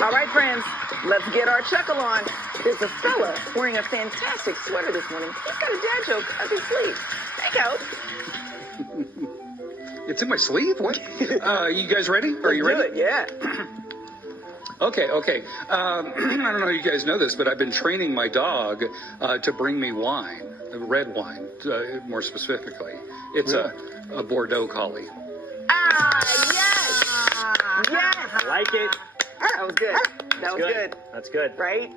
All right, friends, let's get our chuckle on. There's a fella wearing a fantastic sweater this morning. He's got a dad joke up his sleeve. Take out. It's in my sleeve? What? You guys ready? Are you ready? Do it, yeah. Okay. I don't know if you guys know this, but I've been training my dog to bring me wine, red wine, more specifically. It's a Bordeaux Collie. Yes! Yes! I like it. That was good. That was good. That's good. Right?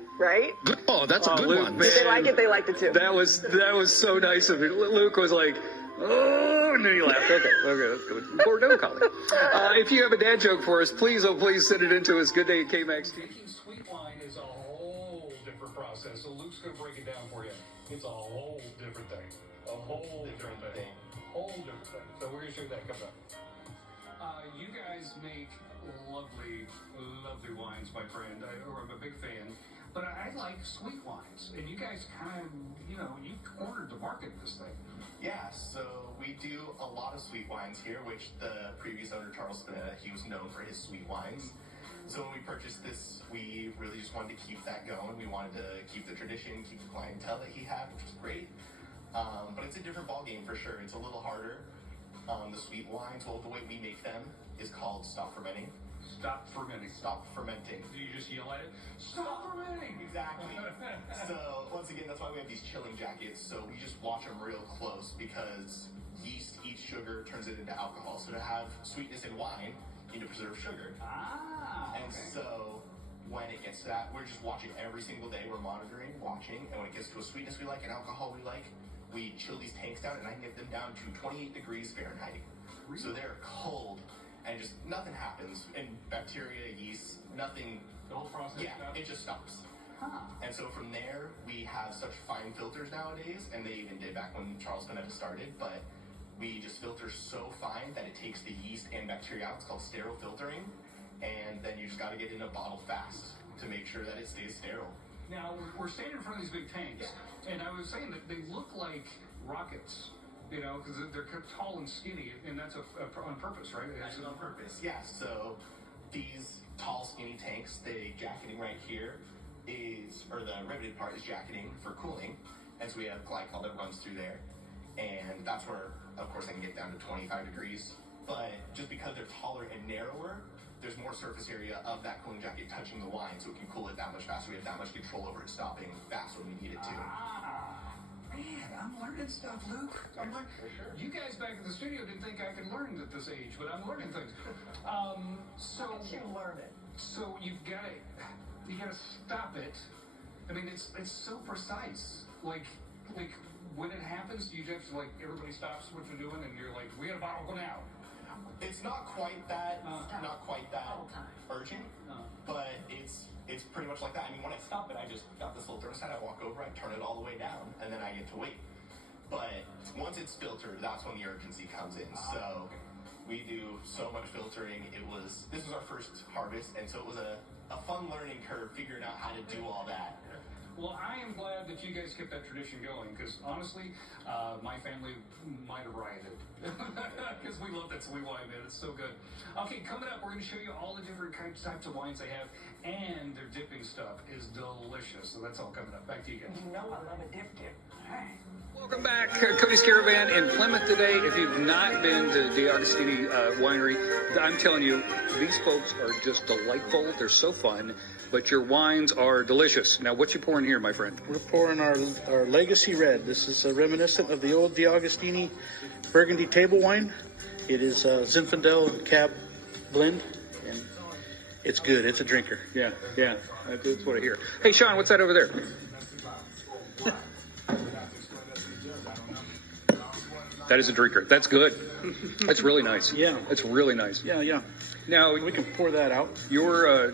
Oh, that's a good Luke, one. man. Did they like it? They liked it too. That was so nice of you. Luke was like, oh, and then he laughed. Okay, that's good. Bordeaux Collie. If you have a dad joke for us, please send it into us. Good day at KMAX. Making sweet wine is a whole different process. So Luke's going to break it down for you. It's a whole different thing. A whole different thing. Whole different thing. So we're going to show you that coming up. You guys make lovely wines, my friend. I'm a big fan. But I like sweet wines. And you guys kind of, you cornered the market in this thing. Yeah, so we do a lot of sweet wines here, which the previous owner, Charles Spinetta, he was known for his sweet wines. So when we purchased this, we really just wanted to keep that going. We wanted to keep the tradition, keep the clientele that he had, which was great. But it's a different ballgame for sure. It's a little harder. The sweet wines, well, the way we make them is called stop fermenting. Stop fermenting. Stop fermenting. Do you just yell at it? Stop fermenting! Exactly. So, once again, that's why we have these chilling jackets. So we just watch them real close because yeast eats sugar, turns it into alcohol. So to have sweetness in wine, you need to preserve sugar. And so when it gets to that, we're just watching every single day. We're monitoring, watching. And when it gets to a sweetness we like, an alcohol we like, we chill these tanks down and I can get them down to 28 degrees Fahrenheit. So they're cold. And just nothing happens. And bacteria, yeast, nothing. The whole process stops? It just stops. And so from there, we have such fine filters nowadays, and they even did back when Charles Spinetta started, but we just filter so fine that it takes the yeast and bacteria out. It's called sterile filtering. And then you just got to get in a bottle fast to make sure that it stays sterile. Now, we're standing in front of these big tanks, and I was saying that they look like rockets. Because they're tall and skinny, and that's on purpose, right? That's on purpose, yeah. So these tall, skinny tanks, the jacketing right here or the riveted part is jacketing for cooling, and so we have glycol that runs through there, and that's where, of course, I can get down to 25 degrees. But just because they're taller and narrower, there's more surface area of that cooling jacket touching the wine, so it can cool it that much faster. We have that much control over it stopping fast when we need it to. Man, I'm learning stuff, Luke. I'm like, you guys back in the studio didn't think I could learn at this age, but I'm learning things. So You learn it. So you gotta stop it. I mean, it's so precise. Like when it happens, you just everybody stops what you're doing, and you're like, we got a bottle, go now. It's not quite that urgent, but it's pretty much like that. I mean, when I stop it, I just got this little thermostat, I walk over, I turn it all the way down, and then I get to wait. But once it's filtered, that's when the urgency comes in. So we do so much filtering. This was our first harvest, and so it was a fun learning curve figuring out how to do all that. Well, I am glad that you guys kept that tradition going, because honestly, my family might have rioted. Because we love that sweet wine, man. It's so good. Okay, coming up, we're going to show you all the different types of wines they have, and their dipping stuff is delicious. So that's all coming up. Back to you guys. You know I love a dip. Welcome back, Cody's Caravan in Plymouth today. If you've not been to D'Agostini Winery, I'm telling you, these folks are just delightful. They're so fun, but your wines are delicious. Now, what you pouring here, my friend? We're pouring our Legacy Red. This is reminiscent of the old D'Agostini Burgundy table wine. It is Zinfandel and Cab blend, and it's good. It's a drinker. Yeah, that's what I hear. Hey, Sean, what's that over there? That is a drinker. That's good. That's really nice. Yeah. That's really nice. Yeah. Now, We can pour that out. your,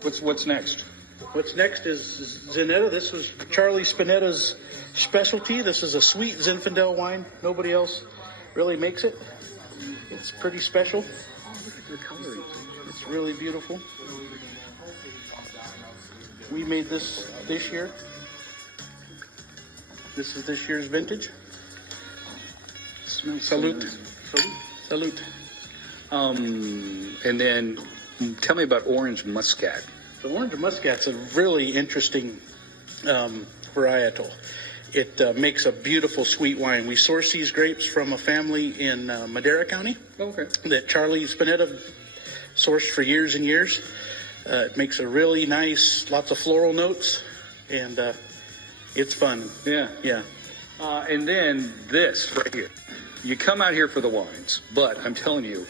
what's next? What's next is Zinetta. This was Charlie Spinetta's specialty. This is a sweet Zinfandel wine. Nobody else really makes it. It's pretty special. Look at the color. It's really beautiful. We made this year. This is this year's vintage. Smells Salute. So nice. Salute. And then Tell me about Orange Muscat. The Orange Muscat's a really interesting varietal. It makes a beautiful sweet wine. We source these grapes from a family in Madera County Okay. that Charlie Spinetta sourced for years and years. It makes a really nice, lots of floral notes, and it's fun. Yeah. Yeah. And then this right here. You come out here for the wines, but I'm telling you,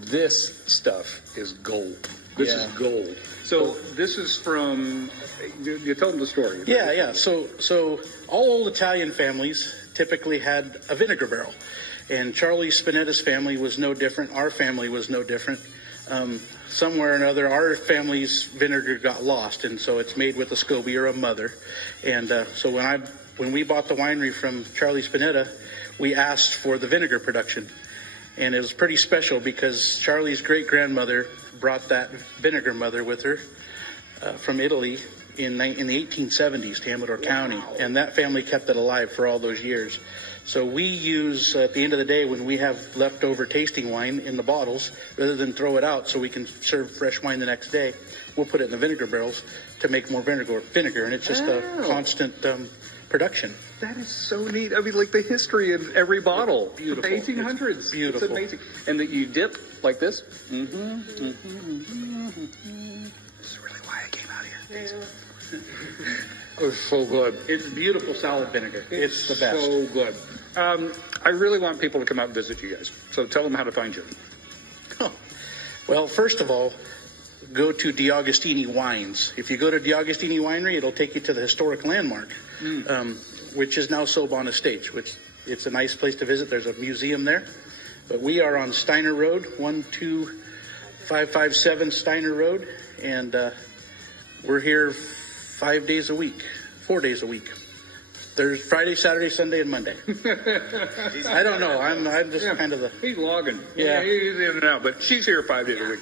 this stuff is gold. This is Yeah. gold. So this is from, you told them the story. Yeah. So all old Italian families typically had a vinegar barrel, and Charlie Spinetta's family was no different. Our family was no different. Somewhere or another, our family's vinegar got lost, and so it's made with a SCOBY or a mother. And so when we bought the winery from Charlie Spinetta, we asked for the vinegar production, and it was pretty special because Charlie's great grandmother brought that vinegar mother with her from Italy in the 1870s to Amador County, and that family kept it alive for all those years. So we use, at the end of the day, when we have leftover tasting wine in the bottles, rather than throw it out so we can serve fresh wine the next day, we'll put it in the vinegar barrels to make more vinegar, and it's just a constant production. That is so neat. I mean, like the history of every bottle. Beautiful. The 1800s. It's beautiful. It's amazing. And that you dip like this. This is really why I came out here. Oh, it's so good. It's beautiful salad vinegar. It's the best. So good. I really want people to come out and visit you guys. So tell them how to find you. Well, first of all, go to DiAgostini Wines. If you go to DiAgostini Winery, it'll take you to the historic landmark, which is now Soban Estates, which it's a nice place to visit. There's a museum there. But we are on Steiner Road, 12557 Steiner Road, and we're here 5 days a week, 4 days a week. There's Friday, Saturday, Sunday, and Monday. I don't know. I'm just kind of the... He's logging. Yeah. He's in and out, but she's here 5 days a week.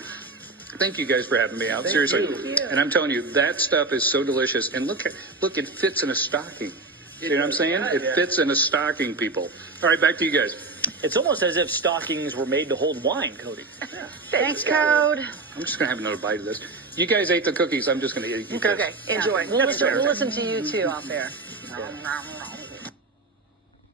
Thank you guys for having me out. Seriously. you. And I'm telling you, that stuff is so delicious. And look, it fits in a stocking. You know what I'm saying? It fits in a stocking, people. All right, back to you guys. It's almost as if stockings were made to hold wine, Cody. Thanks, Code. I'm just going to have another bite of this. You guys ate the cookies. I'm just going to eat you guys. Okay, enjoy. We'll listen to you too out there.